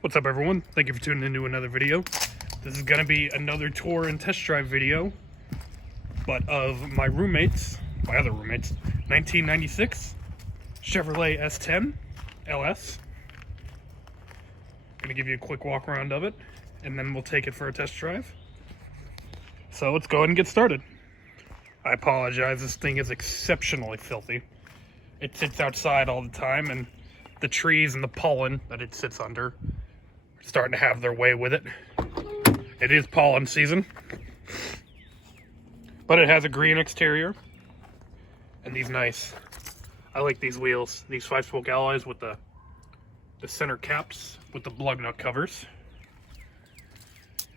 What's up, everyone? Thank you for tuning into another video. This is going to be another tour and test drive video, but of my other roommates, 1996 Chevrolet S10 LS. Going to give you a quick walk around of it, and then we'll take it for a test drive. So let's go ahead and get started. I apologize, this thing is exceptionally filthy. It sits outside all the time, and the trees and the pollen that it sits under are starting to have their way with it. It is pollen season, but it has a green exterior and these nice, I like these wheels, these 5-spoke alloys with the center caps with the lug nut covers.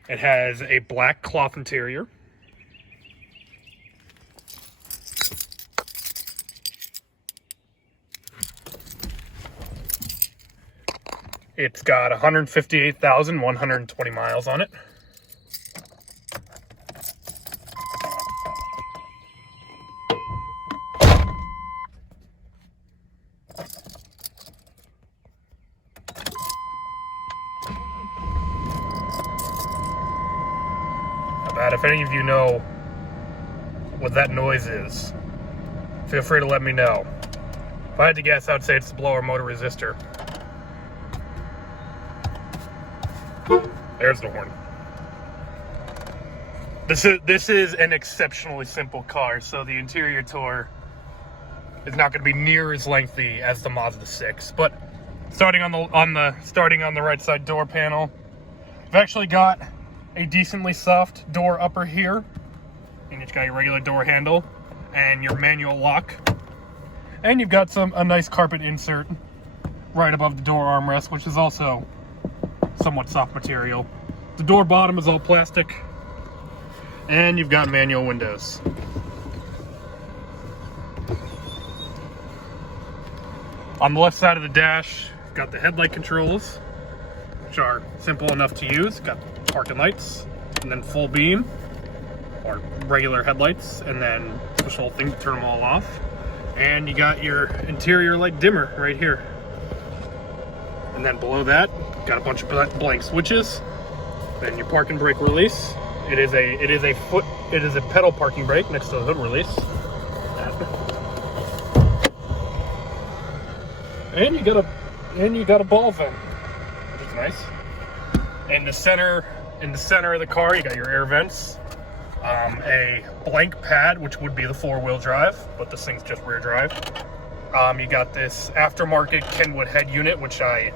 It has a black cloth interior. It's got 158,120 miles on it. Not bad. If any of you know what that noise is, feel free to let me know. If I had to guess, I'd say it's the blower motor resistor. There's the horn. This is an exceptionally simple car, so the interior tour is not going to be near as lengthy as the Mazda 6. But starting on the right side door panel, I've actually got a decently soft door upper here, and it's got your regular door handle and your manual lock, and you've got a nice carpet insert right above the door armrest, which is also somewhat soft material. The door bottom is all plastic, and you've got manual windows. On the left side of the dash, you've got the headlight controls, which are simple enough to use. Got parking lights, and then full beam, or regular headlights, and then push the whole thing to turn them all off. And you got your interior light dimmer right here. And then below that, got a bunch of blank switches. Then your park and brake release. It is a pedal parking brake next to the hood release. And you got a ball vent, which is nice. In the center of the car, you got your air vents, a blank pad, which would be the 4-wheel drive, but this thing's just rear drive. You got this aftermarket Kenwood head unit, which I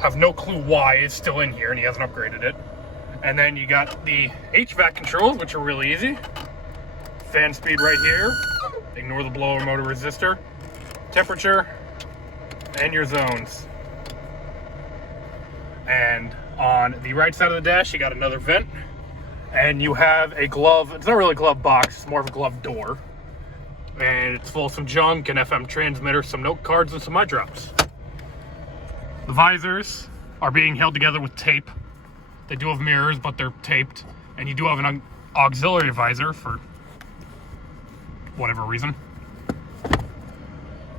have no clue why it's still in here, and he hasn't upgraded it. And then you got the HVAC controls, which are really easy. Fan speed right here. Ignore the blower motor resistor. Temperature, and your zones. And on the right side of the dash, you got another vent. And you have a glove, it's not really a glove box, it's more of a glove door. And it's full of some junk, an FM transmitter, some note cards, and some eye drops. The visors are being held together with tape. They do have mirrors, but they're taped. And you do have an auxiliary visor for whatever reason.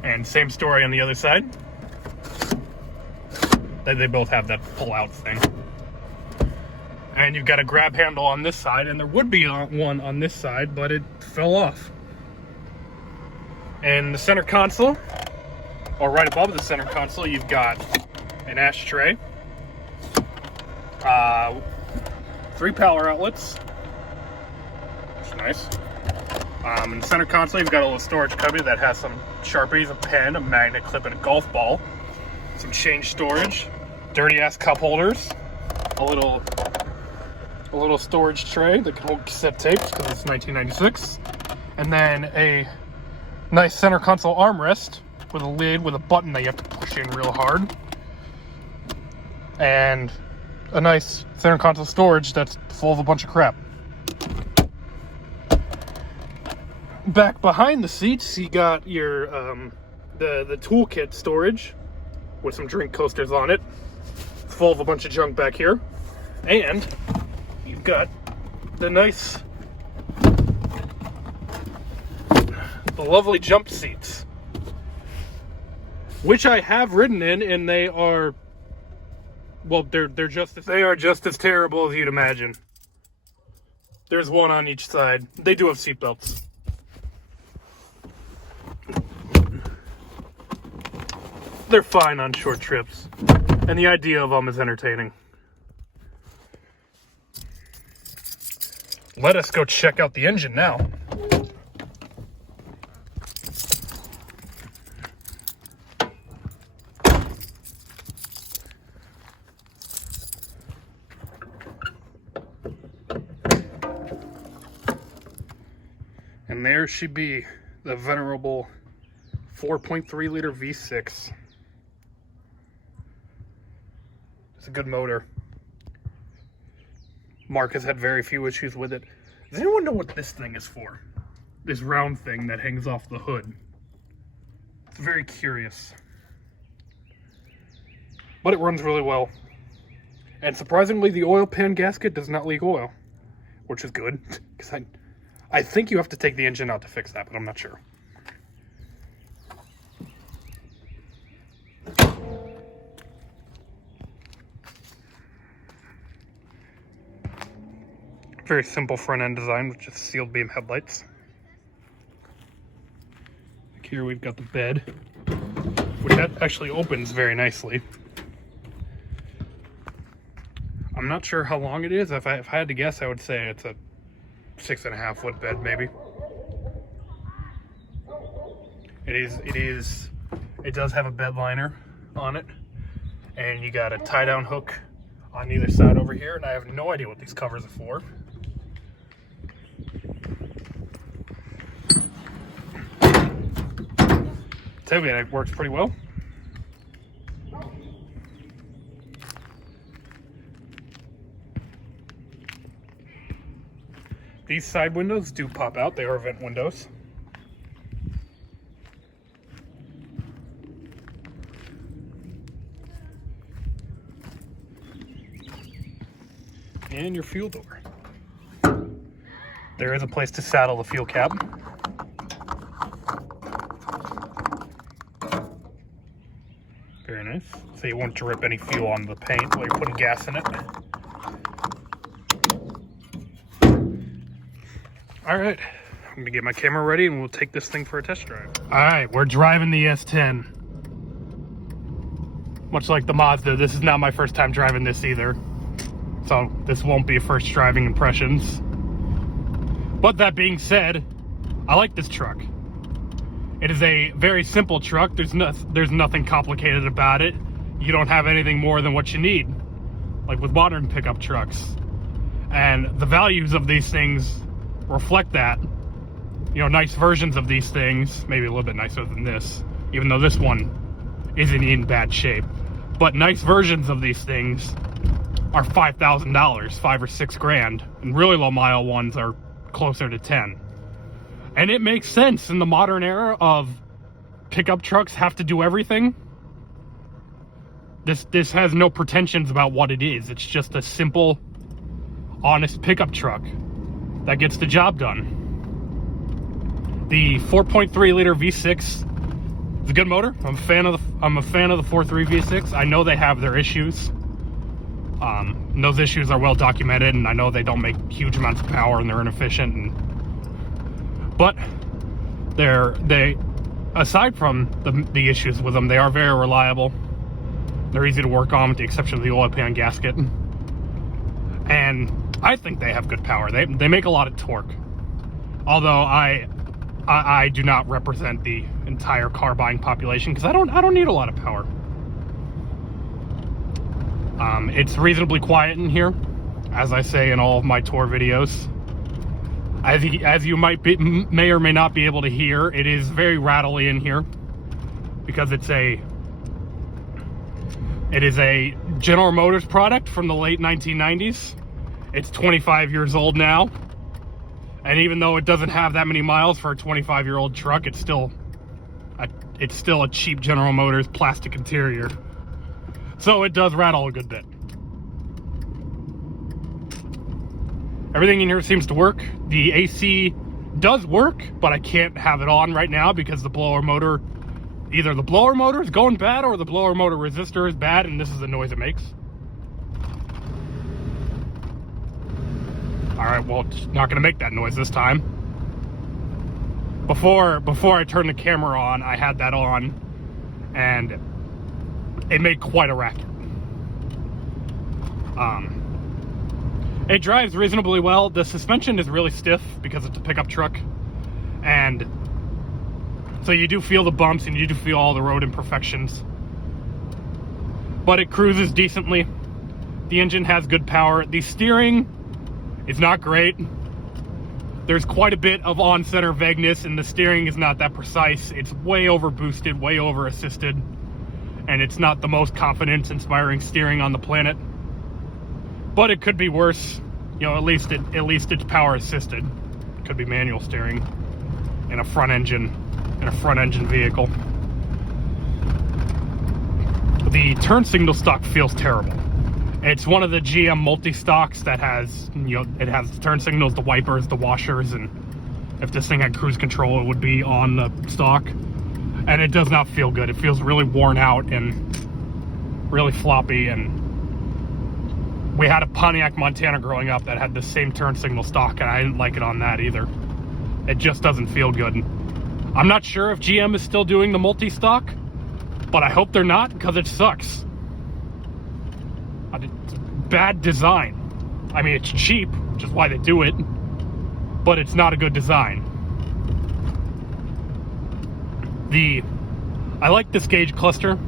And same story on the other side. They both have that pull-out thing. And you've got a grab handle on this side, and there would be one on this side, but it fell off. And the center console, or right above the center console, you've got an ashtray, 3 power outlets, which is nice. In the center console, you've got a little storage cubby that has some Sharpies, a pen, a magnet clip, and a golf ball. Some change storage, dirty ass cup holders, a little storage tray that can hold cassette tapes because it's 1996, and then a nice center console armrest with a lid with a button that you have to push in real hard. And a nice center console storage that's full of a bunch of crap. Back behind the seats, you got your the toolkit storage with some drink coasters on it, full of a bunch of junk back here. And you've got the lovely jump seats, which I have ridden in, and they are Well, they are just as terrible as you'd imagine. There's one on each side. They do have seatbelts. They're fine on short trips, and the idea of them is entertaining. Let us go check out the engine now. And there she be, the venerable 4.3 liter V6. It's a good motor. Mark has had very few issues with it. Does anyone know what this thing is for? This round thing that hangs off the hood. It's very curious. But it runs really well. And surprisingly, the oil pan gasket does not leak oil, which is good, because I think you have to take the engine out to fix that, but I'm not sure. Very simple front end design with just sealed beam headlights. Here we've got the bed, which actually opens very nicely. I'm not sure how long it is. If I had to guess, I would say it's a 6.5 foot bed, maybe. It does have a bed liner on it, and you got a tie down hook on either side over here, and I have no idea what these covers are for. Tell me, it works pretty well. These side windows do pop out. They are vent windows. And your fuel door. There is a place to saddle the fuel cap. Very nice. So you won't drip any fuel on the paint while you're putting gas in it. All right, I'm gonna get my camera ready and we'll take this thing for a test drive. All right, we're driving the S10. Much like the Mazda, this is not my first time driving this either. So this won't be first driving impressions. But that being said, I like this truck. It is a very simple truck. There's nothing complicated about it. You don't have anything more than what you need, like with modern pickup trucks. And the values of these things reflect that. You know, nice versions of these things, maybe a little bit nicer than this, even though this one isn't in bad shape. But nice versions of these things are $5,000, $5 or $6 grand, and really low mile ones are closer to 10. And it makes sense in the modern era of pickup trucks have to do everything. This has no pretensions about what it is. It's just a simple, honest pickup truck that gets the job done. The 4.3 liter V6 is a good motor. I'm a fan of the 4.3 V6. I know they have their issues. And those issues are well documented, and I know they don't make huge amounts of power and they're inefficient. But they aside from the issues with them, they are very reliable. They're easy to work on, with the exception of the oil pan gasket. And I think they have good power. They make a lot of torque. Although I do not represent the entire car buying population, because I don't need a lot of power. It's reasonably quiet in here, as I say in all of my tour videos. As you may or may not be able to hear, it is very rattly in here because it is a General Motors product from the late 1990s. It's 25 years old now, and even though it doesn't have that many miles for a 25-year-old truck, it's still a cheap General Motors plastic interior. So it does rattle a good bit. Everything in here seems to work. The AC does work, but I can't have it on right now because the blower motor, either the blower motor is going bad or the blower motor resistor is bad, and this is the noise it makes. All right, well, it's not gonna make that noise this time. Before I turned the camera on, I had that on, and it made quite a racket. It drives reasonably well. The suspension is really stiff because it's a pickup truck, and so you do feel the bumps and you do feel all the road imperfections, but it cruises decently. The engine has good power. The steering is not great. There's quite a bit of on-center vagueness, and the steering is not that precise. It's way over boosted, way over assisted, and it's not the most confidence-inspiring steering on the planet. But it could be worse. You know, at least it's power assisted. It could be manual steering in a front engine vehicle. The turn signal stock feels terrible. It's one of the GM multi-stocks that has, you know, it has the turn signals, the wipers, the washers, and if this thing had cruise control, it would be on the stock. And it does not feel good. It feels really worn out and really floppy. And we had a Pontiac Montana growing up that had the same turn signal stock, and I didn't like it on that either. It just doesn't feel good. I'm not sure if GM is still doing the multi-stock, but I hope they're not, because it sucks. Bad design. I mean, it's cheap, which is why they do it, but it's not a good design. I like this gauge cluster.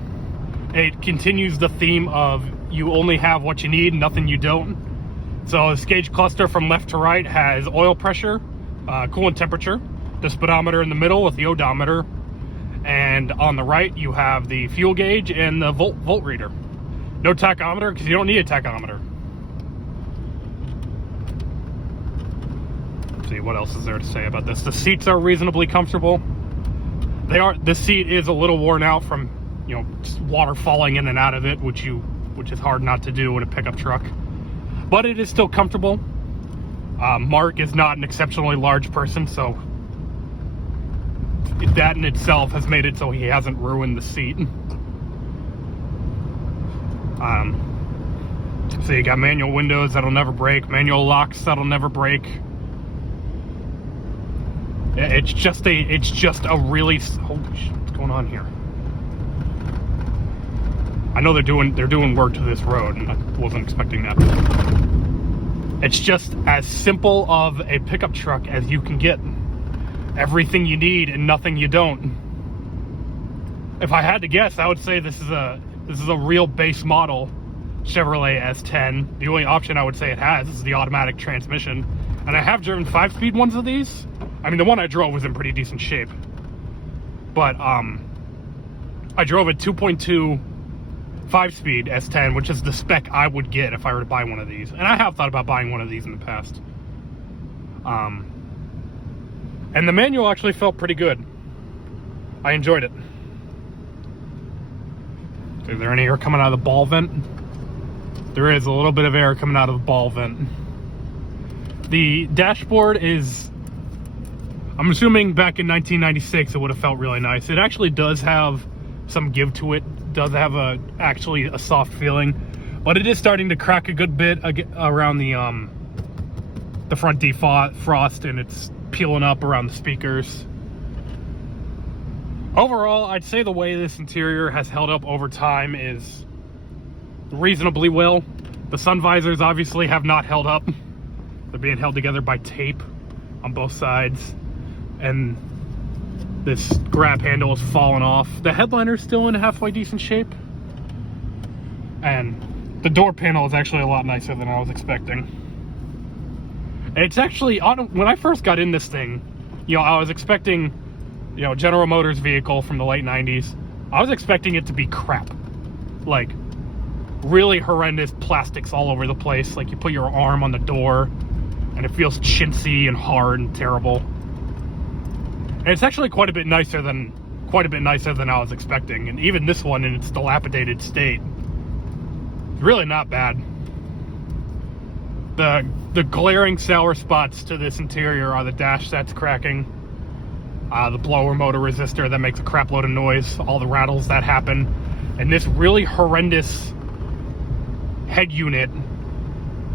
It continues the theme of you only have what you need, nothing you don't. So this gauge cluster from left to right has oil pressure, coolant temperature, the speedometer in the middle with the odometer, and on the right you have the fuel gauge and the volt reader. No tachometer, because you don't need a tachometer. Let's see, what else is there to say about this? The seats are reasonably comfortable. The seat is a little worn out from, you know, just water falling in and out of it, which is hard not to do in a pickup truck. But it is still comfortable. Mark is not an exceptionally large person, so that in itself has made it so he hasn't ruined the seat. So you got manual windows that'll never break, manual locks that'll never break. It's just a really, holy shit, what's going on here? I know they're doing work to this road, and I wasn't expecting that. It's just as simple of a pickup truck as you can get. Everything you need and nothing you don't. If I had to guess, I would say this is a real base model Chevrolet S10. The only option I would say it has is the automatic transmission. And I have driven 5-speed ones of these. I mean, the one I drove was in pretty decent shape. But I drove a 2.2 5-speed S10, which is the spec I would get if I were to buy one of these. And I have thought about buying one of these in the past. And the manual actually felt pretty good. I enjoyed it. Is there any air coming out of the ball vent? There is a little bit of air coming out of the ball vent. The dashboard is, I'm assuming back in 1996 it would have felt really nice. It actually does have some give to it. It does have actually a soft feeling, but it is starting to crack a good bit around the front defrost, and it's peeling up around the speakers. Overall, I'd say the way this interior has held up over time is reasonably well. The sun visors obviously have not held up. They're being held together by tape on both sides, and this grab handle is falling off. The headliner's still in halfway decent shape, and the door panel is actually a lot nicer than I was expecting. It's actually, when I first got in this thing, you know, I was expecting, you know, General Motors vehicle from the late 90s. I was expecting it to be crap. Like, really horrendous plastics all over the place. Like, you put your arm on the door and it feels chintzy and hard and terrible. And it's actually quite a bit nicer than I was expecting. And even this one in its dilapidated state, really not bad. The glaring sour spots to this interior are the dash sets cracking, the blower motor resistor that makes a crap load of noise, all the rattles that happen, and this really horrendous head unit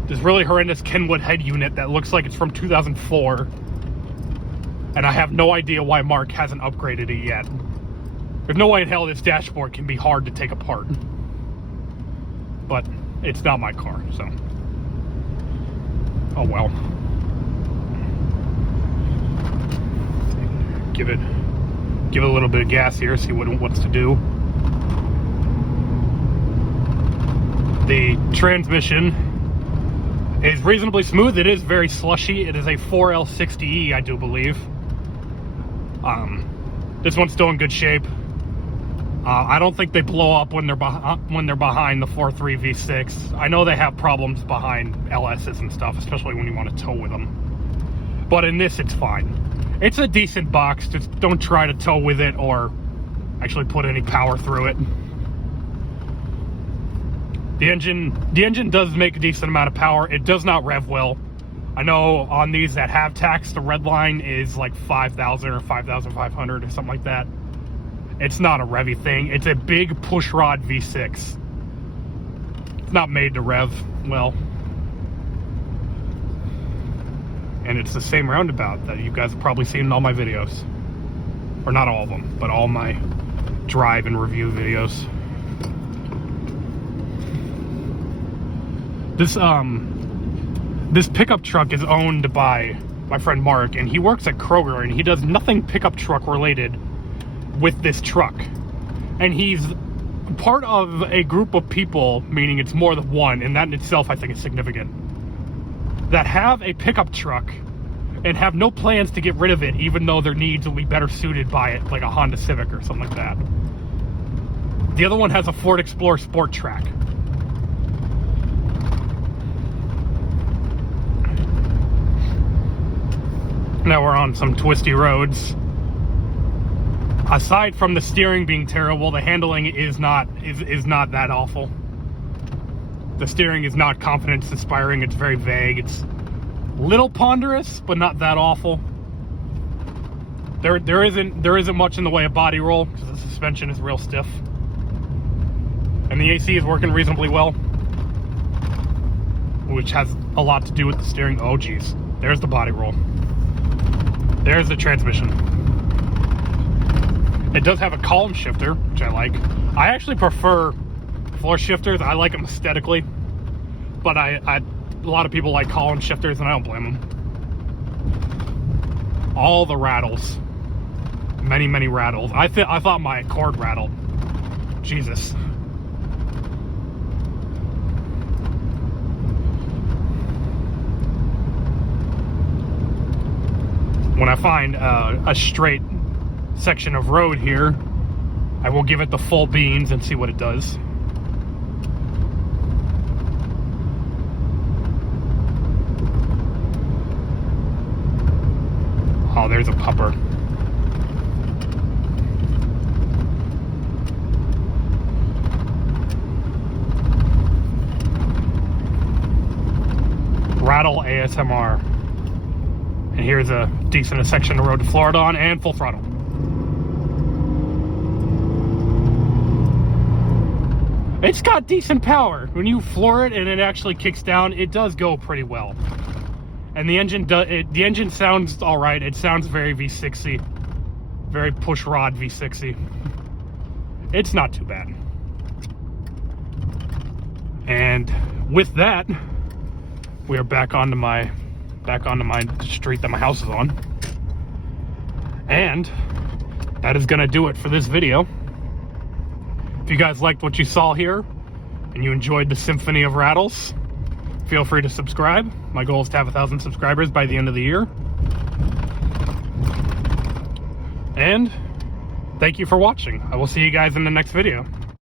this really horrendous Kenwood head unit that looks like it's from 2004. And I have no idea why Mark hasn't upgraded it yet. There's no way in hell this dashboard can be hard to take apart. But it's not my car, so. Oh well. Give it a little bit of gas here, see what it wants to do. The transmission is reasonably smooth. It is very slushy. It is a 4L60E, I do believe. This one's still in good shape. I don't think they blow up when they're behind the 4.3 V6. I know they have problems behind LSs and stuff, especially when you want to tow with them. But in this, it's fine. It's a decent box. Just don't try to tow with it or actually put any power through it. The engine does make a decent amount of power. It does not rev well. I know on these that have tax, the red line is like 5,000 or 5,500 or something like that. It's not a revvy thing. It's a big pushrod V6. It's not made to rev well. And it's the same roundabout that you guys have probably seen in all my videos. Or not all of them, but all my drive and review videos. This pickup truck is owned by my friend Mark, and he works at Kroger, and he does nothing pickup truck related with this truck. And he's part of a group of people, meaning it's more than one, and that in itself I think is significant, that have a pickup truck and have no plans to get rid of it, even though their needs will be better suited by it, like a Honda Civic or something like that. The other one has a Ford Explorer Sport Track. Now we're on some twisty roads. Aside from the steering being terrible, the handling is not that awful. The steering is not confidence inspiring. It's very vague. It's a little ponderous, but not that awful. There isn't much in the way of body roll because the suspension is real stiff, and the AC is working reasonably well, which has a lot to do with the steering. Oh geez, there's the body roll. There's the transmission. It does have a column shifter, which I like. I actually prefer floor shifters. I like them aesthetically, but a lot of people like column shifters, and I don't blame them. All the rattles, many rattles. I thought my Accord rattled. Jesus. When I find a straight section of road here, I will give it the full beans and see what it does. Oh, there's a pupper. Rattle ASMR. And here's a decent section of road to Florida on, and full throttle. It's got decent power. When you floor it and it actually kicks down, it does go pretty well. And the engine sounds all right. It sounds very V6-y, very push rod V6-y. It's not too bad. And with that, we are back onto my street that my house is on. And that is gonna do it for this video. If you guys liked what you saw here and you enjoyed the symphony of rattles, feel free to subscribe. My goal is to have 1,000 subscribers by the end of the year. And thank you for watching. I will see you guys in the next video.